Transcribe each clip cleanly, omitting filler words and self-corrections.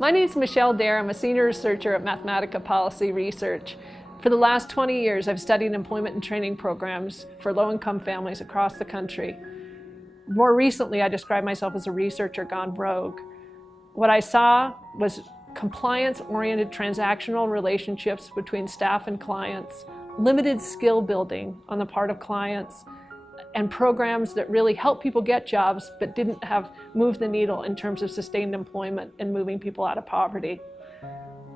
My name is Michelle Dare. I'm a senior researcher at Mathematica Policy Research. For the last 20 years, I've studied employment and training programs for low-income families across the country. More recently, I describe myself as a researcher gone rogue. What I saw was compliance-oriented transactional relationships between staff and clients, limited skill building on the part of clients, and programs that really helped people get jobs but didn't move the needle in terms of sustained employment and moving people out of poverty.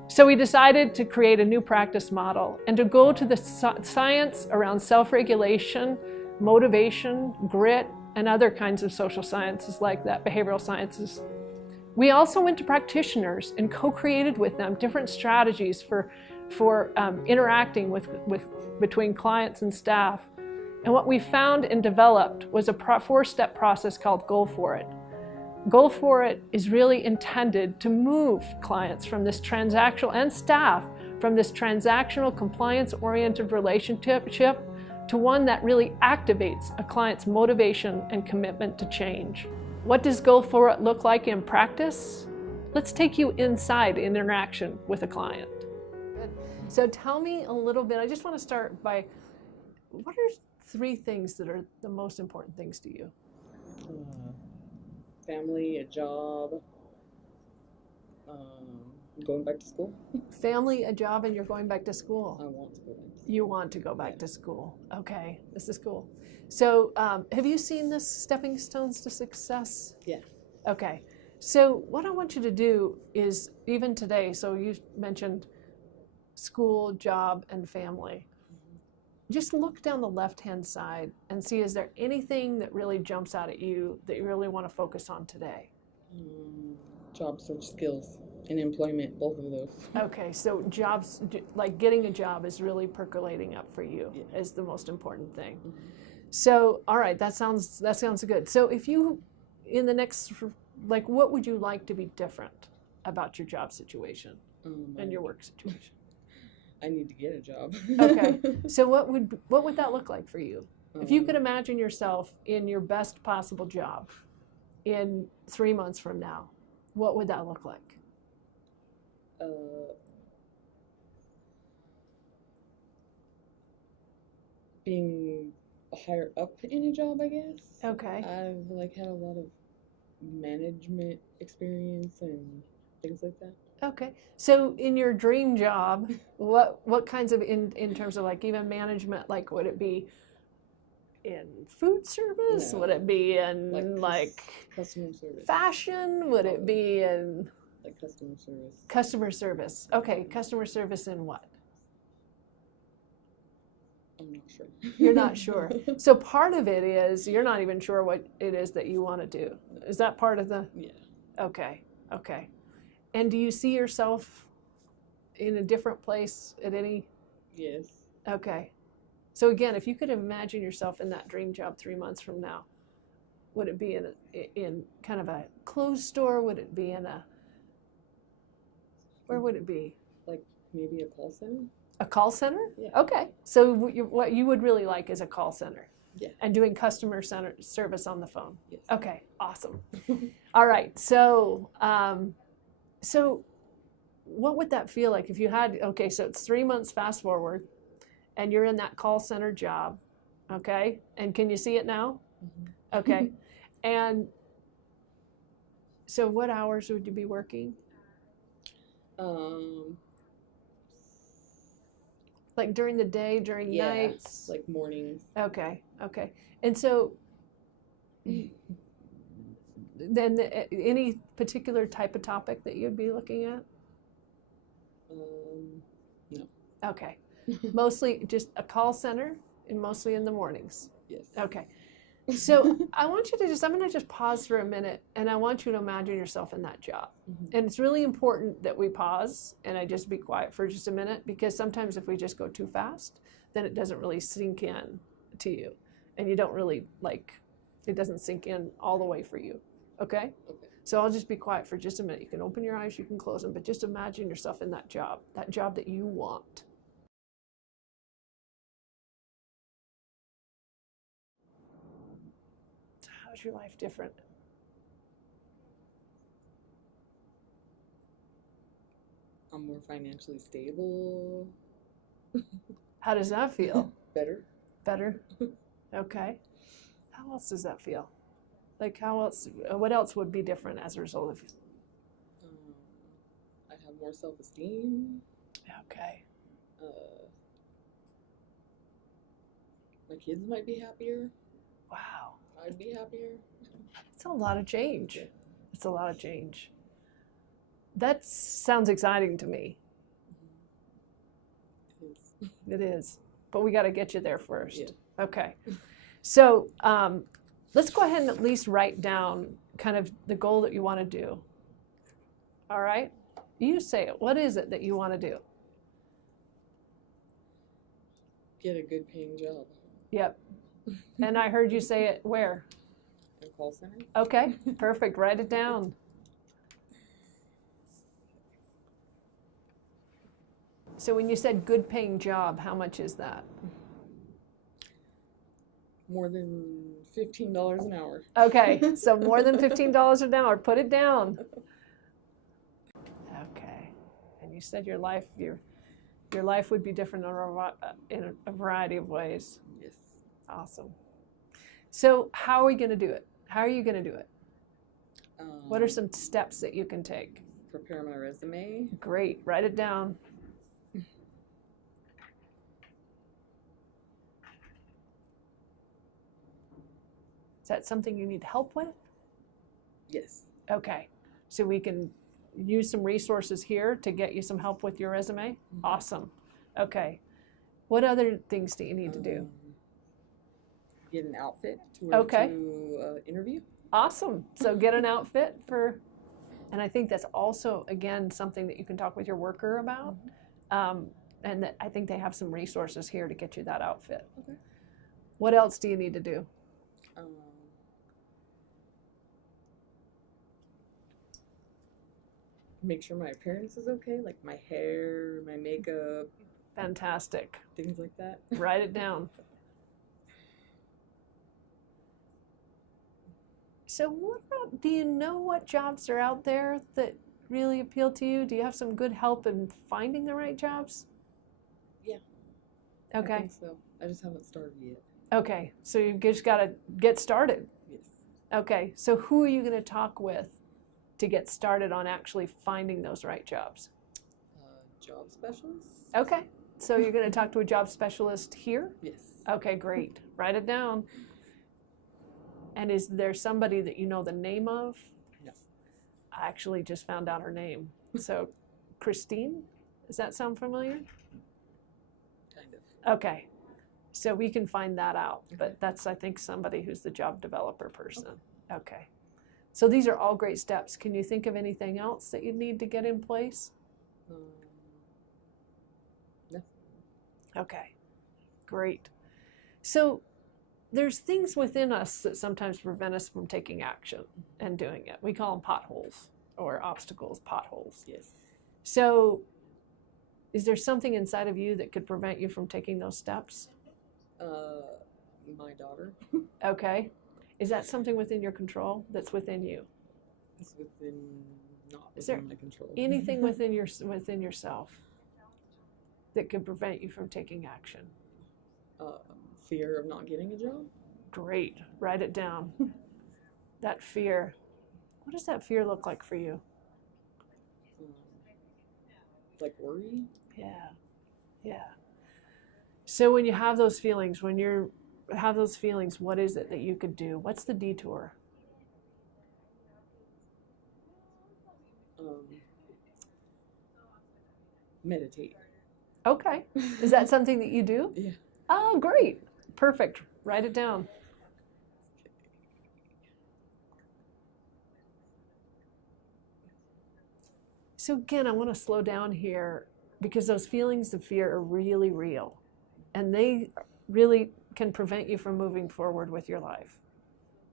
So we decided to create a new practice model and to go to the science around self-regulation, motivation, grit, and other kinds of social sciences like that, behavioral sciences. We also went to practitioners and co-created with them different strategies for interacting between clients and staff. And what we found and developed was a four-step process called Goal4It. Goal4It is really intended to move clients from this transactional, and staff, from this transactional, compliance-oriented relationship to one that really activates a client's motivation and commitment to change. What does Goal4It look like in practice? Let's take you inside interaction with a client. So tell me a little bit, I just want to start by, what are 3 things that are the most important things to you? Family, a job, going back to school. Family, a job, and you're going back to school. I want to go back to school. You want to go back to school. Okay, this is cool. So have you seen this Stepping Stones to Success? Yeah. Okay, so what I want you to do is, even today, so you mentioned school, job, and family. Just look down the left-hand side and see, is there anything that really jumps out at you that you really want to focus on today? Job search skills and employment, both of those. Okay, so jobs, like getting a job is really percolating up for you, yeah, is the most important thing. Mm-hmm. So, all right, that sounds good. So if you, in the next, like, what would you like to be different about your job situation and your work situation? I need to get a job. Okay, so what would that look like for you? If you could imagine yourself in your best possible job in 3 months from now, what would that look like? Being higher up in a job, I guess. Okay. I've had a lot of management experience and things like that. Okay, so in your dream job, what kinds of, in terms of like even management, like would it be in food service? No. Would it be in like customer service? Fashion? Would it be in like customer service? Customer service. Okay, customer service in what? I'm not sure. You're not sure. So part of it is you're not even sure what it is that you want to do. Is that part of the? Yeah. Okay. Okay. And do you see yourself in a different place at any? Yes. Okay. So again, if you could imagine yourself in that dream job 3 months from now, would it be in kind of a clothes store? Would it be in where would it be? Like maybe a call center? A call center? Yeah. Okay. So what you would really like is a call center. Yeah. And doing customer service on the phone. Yes. Okay. Awesome. All right. So, so what would that feel like if you had, okay, so it's 3 months fast forward and you're in that call center job, okay? And can you see it now? Mm-hmm. Okay. And so what hours would you be working? Like during the day, during nights? Like mornings. Okay, okay. And so then any particular type of topic that you'd be looking at? No. Okay. Mostly just a call center and mostly in the mornings? Yes. Okay. So I want you to I'm going to just pause for a minute and I want you to imagine yourself in that job. Mm-hmm. And it's really important that we pause and I just be quiet for just a minute, because sometimes if we just go too fast, then it doesn't really sink in to you. And you don't really it doesn't sink in all the way for you. Okay? Okay. So I'll just be quiet for just a minute. You can open your eyes, you can close them, but just imagine yourself in that job that you want. So how's your life different? I'm more financially stable. How does that feel? Better. Better? Okay. How else does that feel? Like how else, what else would be different as a result of? I'd have more self-esteem. Okay. My kids might be happier. Wow. I'd be happier. It's a lot of change. It's a lot of change. That sounds exciting to me. It is. It is. But we got to get you there first. Yeah. Okay. So let's go ahead and at least write down kind of the goal that you want to do. All right? You say it. What is it that you want to do? Get a good paying job. Yep. And I heard you say it where? A call center. Okay, perfect. Write it down. So when you said good paying job, how much is that? More than $15 an hour. Okay, so more than $15 an hour. Put it down. Okay. And you said your life would be different in a variety of ways. Yes. Awesome. So how are we going to do it? How are you going to do it? What are some steps that you can take? Prepare my resume. Great. Write it down. Is that something you need help with? Yes. Okay. So we can use some resources here to get you some help with your resume? Mm-hmm. Awesome. Okay. What other things do you need to do? Get an outfit to wear Okay. to interview. Awesome. So get an outfit for, and I think that's also, again, something that you can talk with your worker about. And that I think they have some resources here to get you that outfit. Okay. What else do you need to do? Make sure my appearance is okay, like my hair, my makeup, Fantastic. things like that. Write it down. So what about, do you know what jobs are out there that really appeal to you? Do you have some good help in finding the right jobs? Yeah. I Okay. think so. I just haven't started yet. Okay. So you've just got to get started. Yes. Okay. So who are you going to talk with to get started on actually finding those right jobs? Job specialist? Okay. So you're going to talk to a job specialist here? Yes. Okay, great. Write it down. And is there somebody that you know the name of? No. I actually just found out her name. So Christine, does that sound familiar? Kind of. Okay. So we can find that out. But that's, I think, somebody who's the job developer person. Okay. So these are all great steps. Can you think of anything else that you need to get in place? No. Okay, great. So there's things within us that sometimes prevent us from taking action and doing it. We call them potholes or obstacles, potholes. Yes. So is there something inside of you that could prevent you from taking those steps? My daughter. Okay. Is that something within your control that's within you? It's not Is there within my control. anything within yourself that could prevent you from taking action? Fear of not getting a job. Great. Write it down. That fear. What does that fear look like for you? Like worry. Yeah. Yeah. So when you have those feelings, what is it that you could do? What's the detour? Meditate. Okay. Is that something that you do? Yeah. Oh, great. Perfect. Write it down. So again, I want to slow down here because those feelings of fear are really real. And they really can prevent you from moving forward with your life.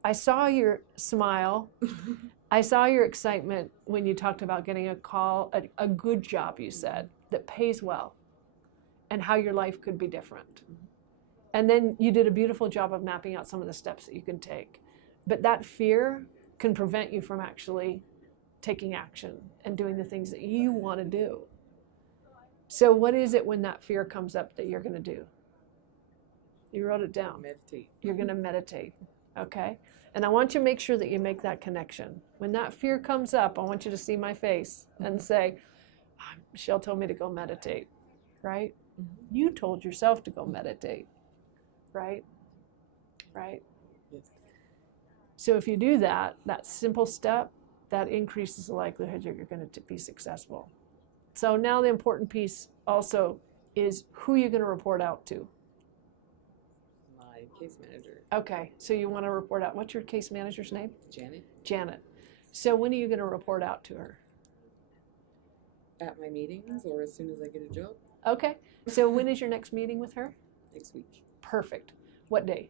I saw your smile. I saw your excitement when you talked about getting a call, a good job, you said, that pays well, and how your life could be different. And then you did a beautiful job of mapping out some of the steps that you can take. But that fear can prevent you from actually taking action and doing the things that you want to do. So what is it when that fear comes up that you're going to do? You wrote it down. Meditate. You're going to meditate, okay? And I want you to make sure that you make that connection. When that fear comes up, I want you to see my face and say, Michelle told me to go meditate, right? You told yourself to go meditate, right? Right? Yes. So if you do that, that simple step, that increases the likelihood you're going to be successful. So now the important piece also is who you're going to report out to. My case manager, Okay, so you want to report out. What's your case manager's name? Janet, Janet. So when are you going to report out to her? at my meetings or as soon as I get a job Okay, so when is your next meeting with her? next week. Perfect. What day?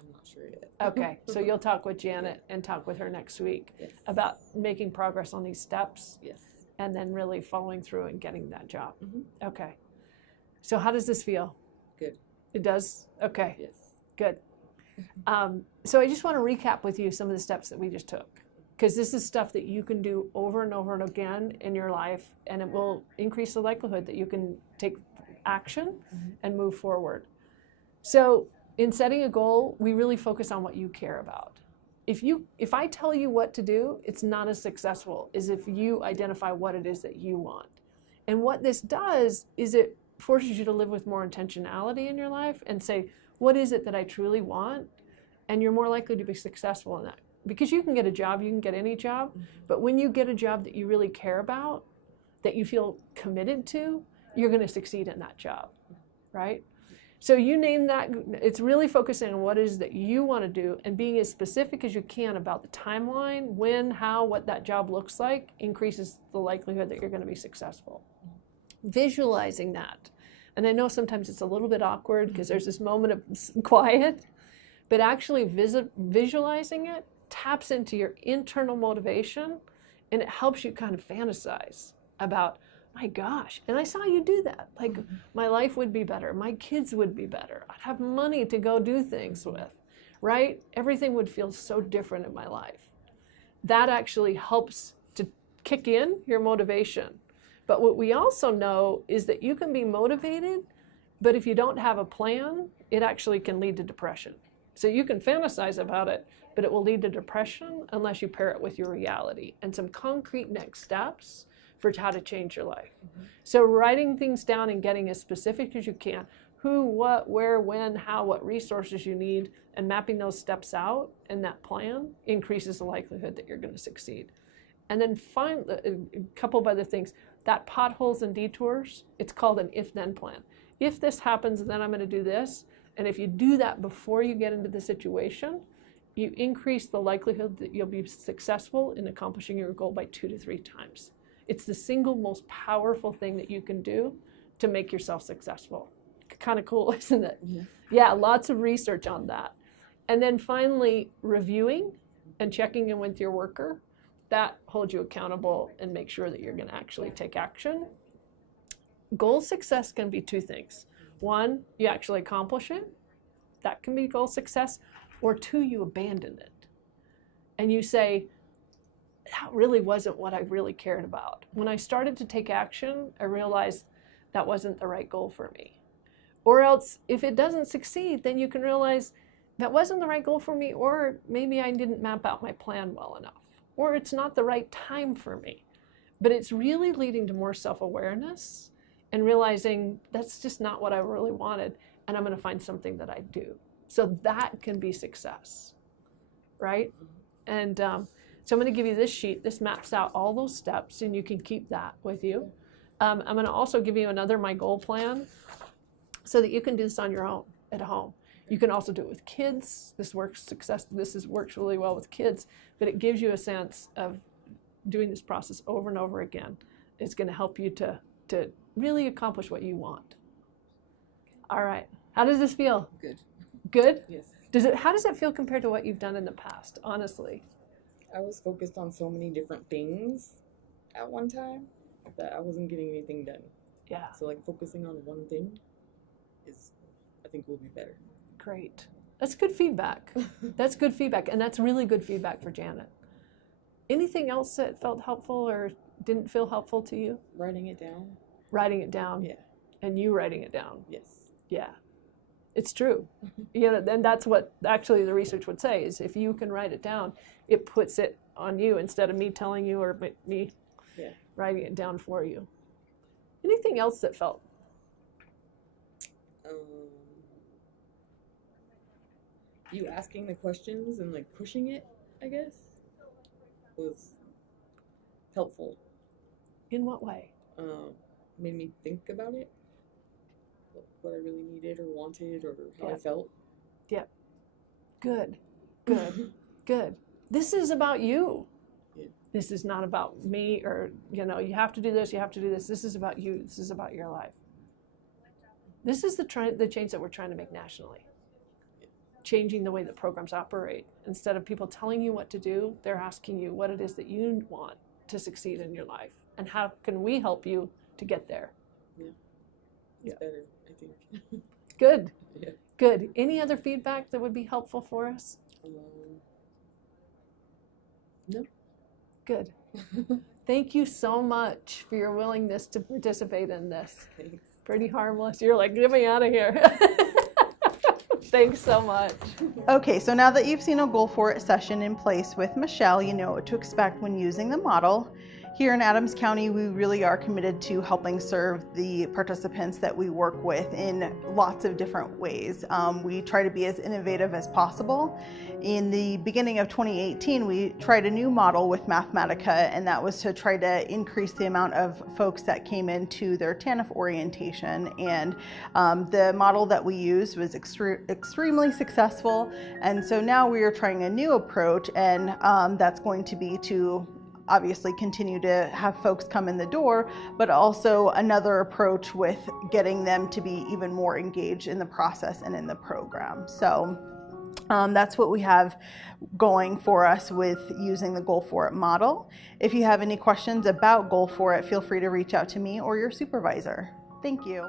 I'm not sure yet. Okay, so you'll talk with Janet and talk with her next week Yes. about making progress on these steps Yes. and then really following through and getting that job. Mhm. Okay. So how does this feel? Good. It does? Okay, Yes. good. So I just want to recap with you some of the steps that we just took, because this is stuff that you can do over and over and again in your life, and it will increase the likelihood that you can take action and move forward. So in setting a goal, we really focus on what you care about. If I tell you what to do, it's not as successful as if you identify what it is that you want. And what this does is it forces you to live with more intentionality in your life and say, what is it that I truly want? And you're more likely to be successful in that. Because you can get a job, you can get any job, but when you get a job that you really care about, that you feel committed to, you're going to succeed in that job, right? So you name that. It's really focusing on what it is that you want to do and being as specific as you can about the timeline, when, how, what that job looks like increases the likelihood that you're going to be successful. Visualizing that. And I know sometimes it's a little bit awkward because there's this moment of quiet, but actually visualizing it taps into your internal motivation, and it helps you kind of fantasize about, my gosh, and I saw you do that. Like, my life would be better. My kids would be better. I'd have money to go do things with, right? Everything would feel so different in my life. That actually helps to kick in your motivation. But what we also know is that you can be motivated, but if you don't have a plan, it actually can lead to depression. So you can fantasize about it, but it will lead to depression unless you pair it with your reality and some concrete next steps for how to change your life. So writing things down and getting as specific as you can, who, what, where, when, how, what resources you need, and mapping those steps out in that plan increases the likelihood that you're going to succeed. And then find a couple of other things. That potholes and detours, it's called an if-then plan. If this happens, then I'm going to do this. And if you do that before you get into the situation, you increase the likelihood that you'll be successful in accomplishing your goal by 2 to 3 times. It's the single most powerful thing that you can do to make yourself successful. Kind of cool, isn't it? Yeah, lots of research on that. And then finally, reviewing and checking in with your worker. That holds you accountable and make sure that you're going to actually take action. Goal success can be 2 things. 1, you actually accomplish it. That can be goal success. Or 2, you abandon it. And you say, that really wasn't what I really cared about. When I started to take action, I realized that wasn't the right goal for me. Or else, if it doesn't succeed, then you can realize that wasn't the right goal for me, or maybe I didn't map out my plan well enough. Or it's not the right time for me. But it's really leading to more self-awareness and realizing that's just not what I really wanted, and I'm going to find something that I do. So that can be success, right? And so I'm going to give you this sheet. This maps out all those steps, and you can keep that with you. I'm going to also give you another My Goal plan so that you can do this on your own at home. You can also do it with kids. This works really well with kids, but it gives you a sense of doing this process over and over again. It's going to help you to really accomplish what you want. All right. How does this feel? Good. Good? Yes. How does it feel compared to what you've done in the past, honestly? I was focused on so many different things at one time that I wasn't getting anything done. Yeah. So like focusing on one thing I think will be better. Great. That's good feedback. That's good feedback, and that's really good feedback for Janet. Anything else that felt helpful or didn't feel helpful to you? Writing it down. writing it down, Yeah. and you writing it down. Yes. Yeah, it's true. And that's what actually the research would say, is if you can write it down, it puts it on you instead of me telling you or me writing it down for you. Anything else that felt? You asking the questions and like pushing it, I guess, was helpful. In what way? Made me think about it, what I really needed or wanted or how I felt. Yep. Good. Good. This is about you. Yeah. This is not about me or, you have to do this, you have to do this. This is about you. This is about your life. This is the change that we're trying to make nationally. Changing the way that programs operate. Instead of people telling you what to do, they're asking you what it is that you want to succeed in your life. And how can we help you to get there? Yeah. It's better, I think. Good. Yeah. Good. Any other feedback that would be helpful for us? No. Good. Thank you so much for your willingness to participate in this. Thanks. Pretty harmless. You're like, get me out of here. Thanks so much. Okay, so now that you've seen a Goal4It session in place with Michelle, you know what to expect when using the model. Here in Adams County, we really are committed to helping serve the participants that we work with in lots of different ways. We try to be as innovative as possible. In the beginning of 2018, we tried a new model with Mathematica, and that was to try to increase the amount of folks that came into their TANF orientation. And the model that we used was extremely successful. And so now we are trying a new approach, and that's going to be to obviously continue to have folks come in the door, but also another approach with getting them to be even more engaged in the process and in the program. So that's what we have going for us with using the Goal4It model. If you have any questions about Goal4It, feel free to reach out to me or your supervisor. Thank you.